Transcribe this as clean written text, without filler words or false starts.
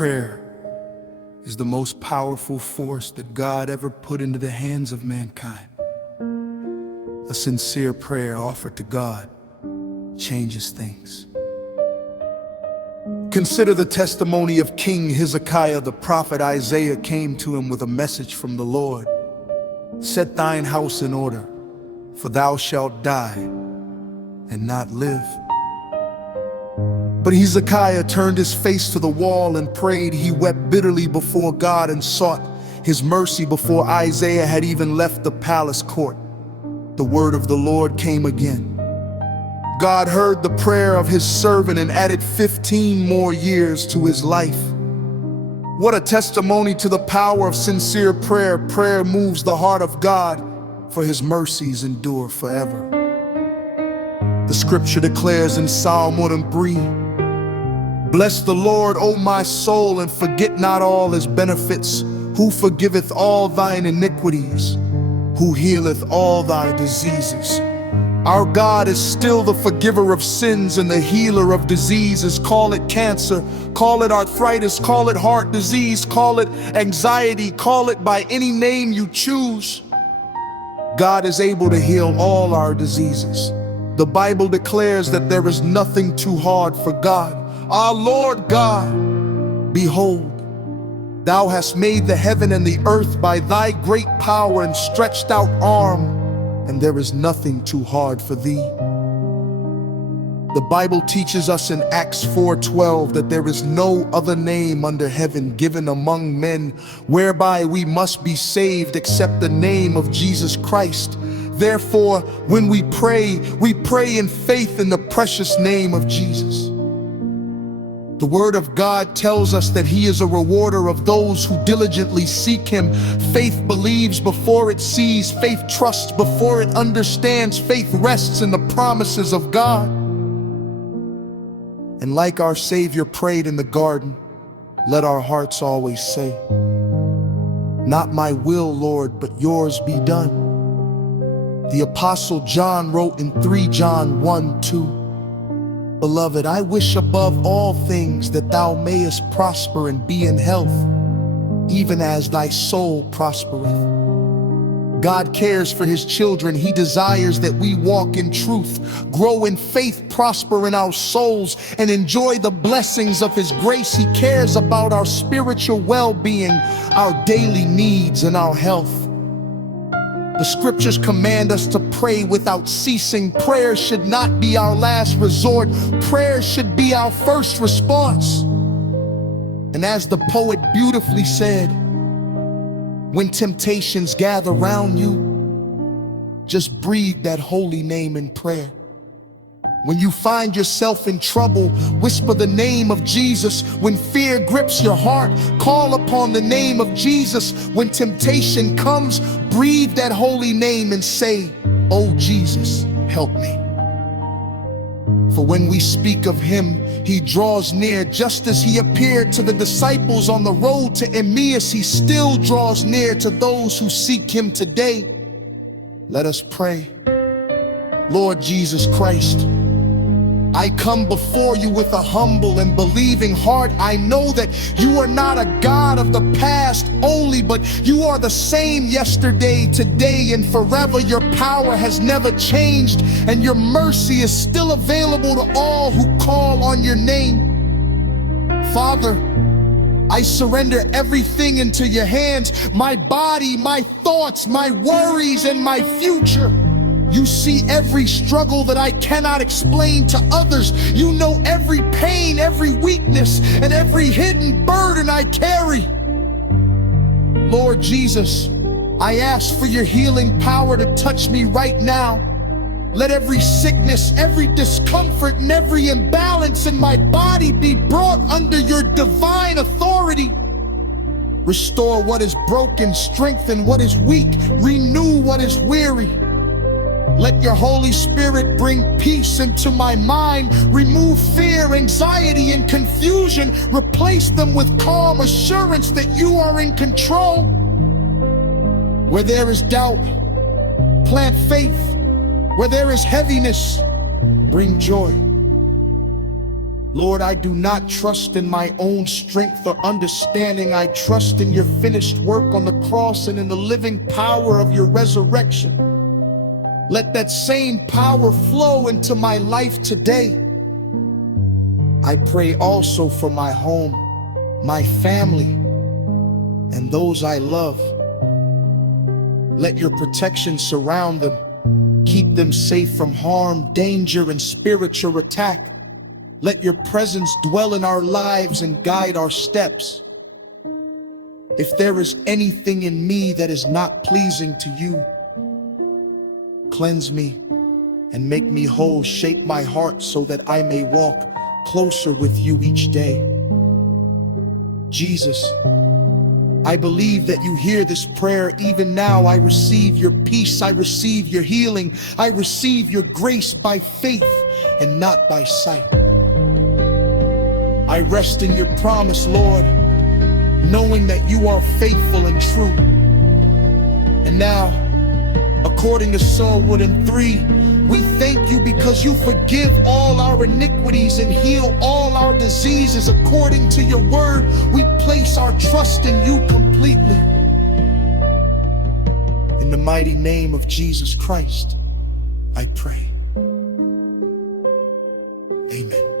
prayer is the most powerful force that God ever put into the hands of mankind. A sincere prayer offered to God changes things. Consider the testimony of King Hezekiah. The prophet Isaiah came to him with a message from the Lord. Set thine house in order, for thou shalt die and not live. But Hezekiah turned his face to the wall and prayed. He wept bitterly before God and sought his mercy before Isaiah had even left the palace court. The word of the Lord came again. God heard the prayer of his servant and added 15 more years to his life. What a testimony to the power of sincere prayer. Prayer moves the heart of God, for his mercies endure forever. The scripture declares in Psalm 103, bless the Lord, O my soul, and forget not all his benefits, who forgiveth all thine iniquities, who healeth all thy diseases. Our God is still the forgiver of sins and the healer of diseases. Call it cancer, call it arthritis, call it heart disease, call it anxiety, call it by any name you choose. God is able to heal all our diseases. The Bible declares that there is nothing too hard for God. Our Lord God, behold, thou hast made the heaven and the earth by thy great power and stretched out arm, and there is nothing too hard for thee. The Bible teaches us in Acts 4:12 that there is no other name under heaven given among men whereby we must be saved except the name of Jesus Christ. Therefore, when we pray in faith in the precious name of Jesus. The word of God tells us that he is a rewarder of those who diligently seek him. Faith believes before it sees. Faith trusts before it understands. Faith rests in the promises of God. And like our Savior prayed in the garden, let our hearts always say, not my will, Lord, but yours be done. The Apostle John wrote in 3 John 1:2, beloved, I wish above all things that thou mayest prosper and be in health, even as thy soul prospereth. God cares for his children. He desires that we walk in truth, grow in faith, prosper in our souls, and enjoy the blessings of his grace. He cares about our spiritual well-being, our daily needs, and our health. The scriptures command us to pray without ceasing. Prayer should not be our last resort. Prayer should be our first response. And as the poet beautifully said, when temptations gather round you, just breathe that holy name in prayer. When you find yourself in trouble, whisper the name of Jesus. When fear grips your heart, call upon the name of Jesus. When temptation comes, breathe that holy name and say, oh Jesus, help me. For when we speak of him, he draws near. Just as he appeared to the disciples on the road to Emmaus, he still draws near to those who seek him today. Let us pray. Lord Jesus Christ, I come before you with a humble and believing heart. I know that you are not a God of the past only, but you are the same yesterday, today, and forever. Your power has never changed, and your mercy is still available to all who call on your name. Father, I surrender everything into your hands, my body, my thoughts, my worries, and my future. You see every struggle that I cannot explain to others. You know every pain, every weakness, and every hidden burden I carry. Lord Jesus, I ask for your healing power to touch me right now. Let every sickness, every discomfort, and every imbalance in my body be brought under your divine authority. Restore what is broken, strengthen what is weak, renew what is weary. Let your Holy Spirit bring peace into my mind, remove fear, anxiety, and confusion, replace them with calm assurance that you are in control. Where there is doubt, plant faith. Where there is heaviness, bring joy. Lord, I do not trust in my own strength or understanding. I trust in your finished work on the cross and in the living power of your resurrection. Let that same power flow into my life today. I pray also for my home, my family, and those I love. Let your protection surround them. Keep them safe from harm, danger, and spiritual attack. Let your presence dwell in our lives and guide our steps. If there is anything in me that is not pleasing to you, cleanse me and make me whole. Shape my heart so that I may walk closer with you each day. Jesus, I believe that you hear this prayer even now. I receive your peace. I receive your healing. I receive your grace by faith and not by sight. I rest in your promise, Lord, knowing that you are faithful and true. And now, according to Psalm 103, we thank you because you forgive all our iniquities and heal all our diseases. According to your word, we place our trust in you completely. In the mighty name of Jesus Christ, I pray. Amen.